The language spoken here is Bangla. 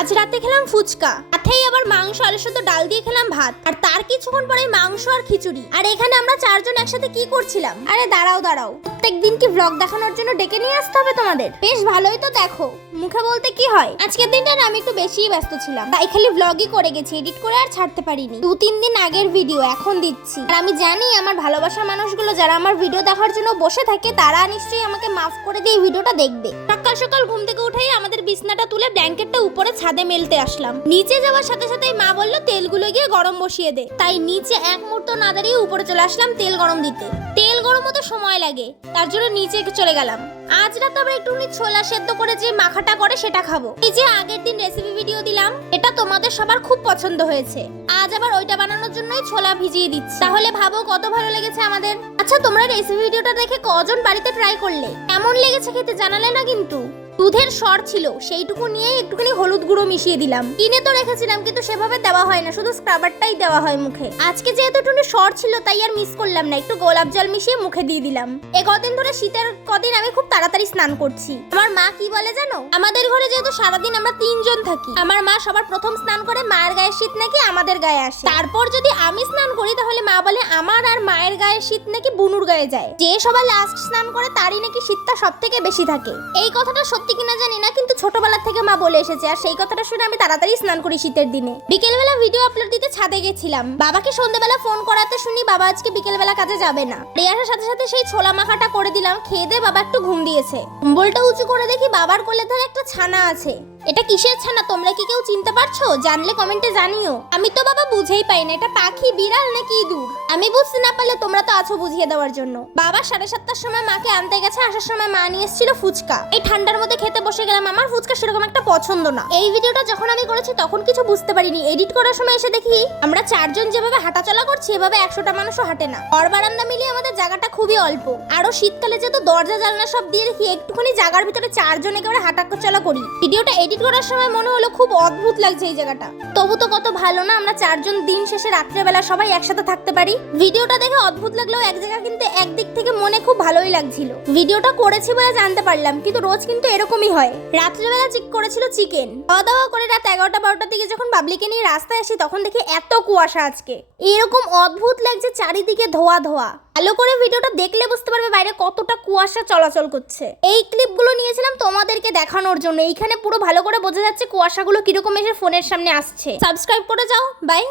আজ রাতে খেলাম ফুচকা। সাথেই আবার মাংস আলু শুধু ডাল দিয়ে খেলাম ভাত। আর তার কিছুক্ষণ পরে মাংস আর খিচুড়ি। আর এখানে আমরা চারজন একসাথে কি করছিলাম? আরে দাঁড়াও দাঁড়াও। প্রত্যেকদিন কি ব্লগ দেখানোর জন্য ডেকে নিয়ে আসতে হবে তোমাদের? বেশ ভালোই তো দেখো। মুখে বলতে কি হয়? আজকের দিনটা আমি একটু বেশিই ব্যস্ত ছিলাম। তাই খালি ব্লগই করে গেছি এডিট করে আর ছাড়তে পারিনি। দু তিন দিন আগের ভিডিও এখন দিচ্ছি। আর আমি জানি আমার ভালোবাসার মানুষগুলো, যারা আমার ভিডিও দেখার জন্য বসে থাকে, তারা নিশ্চয়ই আমাকে মাফ করে দিয়ে ভিডিওটা দেখবে। সকাল সকাল ঘুম থেকে উঠেই আমাদের বিছনাটা তুলে ব্ল্যাঙ্কেটটা উপরে ছাদে মেলতে আসলাম। নিচে যাওয়ার সাথে সাথেই মা বলল, তেলগুলো গিয়ে গরম বসিয়ে দে। তাই নিচে এক মুহূর্ত না দাঁড়িয়ে উপরে চলে আসলাম তেল গরম দিতে। তেল গরম হতে সময় লাগে, তার জন্য নিচে চলে গেলাম। আজ রাতে আবার একটুখানি ছোলা সেদ্ধ করে যে মাখাটা করে সেটা খাব। এই যে আগের দিন রেসিপি ভিডিও দিলাম, এটা তোমাদের সবার খুব পছন্দ হয়েছে। আজ আবার ওইটা বানানোর জন্যই ছোলা ভিজিয়ে দিচ্ছি। তাহলে ভাবো কত ভালো লেগেছে আমাদের। আচ্ছা তোমরা রেসিপি ভিডিওটা দেখে কজন বাড়িতে ট্রাই করলে? কেমন লেগেছে খেতে জানালে না কিন্তু? দুধের সর ছিল, সেইটুকু নিয়ে একটুখানি হলুদ গুঁড়ো মিশিয়ে দিলাম। কিনে তো রেখেছিলাম, কিন্তু সেভাবে দেওয়া হয় না, শুধু স্ক্রাবারটাই দেওয়া হয় মুখে। আজকে যেহেতু একটু সর ছিল, তাই আর মিস করলাম না, একটু গোলাপ জল মিশিয়ে মুখে দিয়ে দিলাম। এ কদিন ধরে শীতের কদিন আমি খুব তাড়াতাড়ি স্নান করছি। আমার মা কি বলে জানো? আমাদের ঘরে যেহেতু সারাদিন আমরা তিনজন থাকি, আমার মা সবার প্রথম স্নান করে মায়ের গায়ে শীত নাকি আমাদের গায়ে আসে। তারপর যদি আমি স্নান করি, তাহলে মা বলে আমার আর মায়ের গায়ে শীত নাকি বুনুর গায়ে যায়। যে সবার লাস্ট স্নান করে, তারই নাকি শীতটা সব থেকে বেশি থাকে। এই কথাটা সত্যি কিনা জানি না, কিন্তু ছোটবেলা থেকে মা বলে এসেছে। আর সেই কথাটা শুনে আমি তাড়াতাড়ি স্নান করি শীতের দিনে। বিকেলবেলা ভিডিও আপলোড দিতে ছাদে গেছিলাম। বাবাকে সন্ধ্যাবেলা ফোন করাতে শুনি বাবা আজকে বিকেলবেলা কাজে যাবে না। রেয়াসের সাথে সাথে সেই ছোলা মাখাটা করে দিলাম, খেয়ে দিয়ে বাবা একটু ঘুম দিয়েছে। কম্বলটা উঁচু করে দেখি বাবার কোলে ধরে একটা ছানা আছে। এটা কিসের ছানা? তোমরা কি কেউ চিনতে পারছ? জানলে কমেন্টে জানিও। আমি তো বাবা বুঝেই পাই না, এটা পাখি, বিড়াল নাকি ইঁদুর? আমি বুঝতে না পারলে তোমরা তো আছো বুঝিয়ে দেওয়ার জন্য। বাবা সাড়ে সাতটার সময় মাকে আনতে গেছে, আসার সময় মা নিয়ে এসেছিল ফুচকা। এই ঠান্ডার মধ্যে খেতে বসে গেলাম, আমার ফুচকা সেরকম একটা পছন্দ না। এই ভিডিওটা যখন আমি করেছি, তখন কিছু বুঝতে পারিনি। এডিট করার সময় এসে দেখি, আমরা চারজন যেভাবে হাঁটাচলা করছি, এভাবে একশোটা মানুষও হাঁটে না। ঘর বারান্দা মিলিয়ে আমাদের জায়গাটা খুবই অল্প। আরও শীতকালে যেহেতু দরজা, জানলা সব দিয়ে রেখি একটুখানি জায়গার ভিতরে চারজন একেবারে হাঁটা চলা করি। ভিডিওটা এডিট করার সময় মনে হলো খুব অদ্ভুত লাগছে এই জায়গাটা। তবু তো কত ভালো না, আমরা চারজন দিন শেষে রাত্রেবেলা সবাই একসাথে থাকতে পারি। ভিডিওটা দেখে অদ্ভুত লাগলেও এক জায়গা কিন্তু একদিক থেকে মনে খুব ভালোই লাগছিল। ভিডিওটা করেছি বলে জানতে পারলাম, কিন্তু রোজ কিন্তু এরকমই হয়। রাত্রেবেলা চিক করেছিল চিকেন খাওয়া দাওয়া করে রাত এগারোটা বারোটার দিকে যখন বাবলিকে নিয়ে রাস্তায় আসি, তখন দেখি এত কুয়াশা আজকে। এরকম অদ্ভুত লাগছে চারিদিকে ধোয়া ধোয়া। ভালো করে ভিডিওটা দেখলে বুঝতে পারবে বাইরে কতটা কুয়াশা চলাচল করছে। এই ক্লিপগুলো নিয়েছিলাম তোমাদেরকে দেখানোর জন্য। এইখানে পুরো ভালো করে বোঝা যাচ্ছে কুয়াশাগুলো কীরকম এসে ফোনের সামনে আসছে। সাবস্ক্রাইব করে যাও। বাই।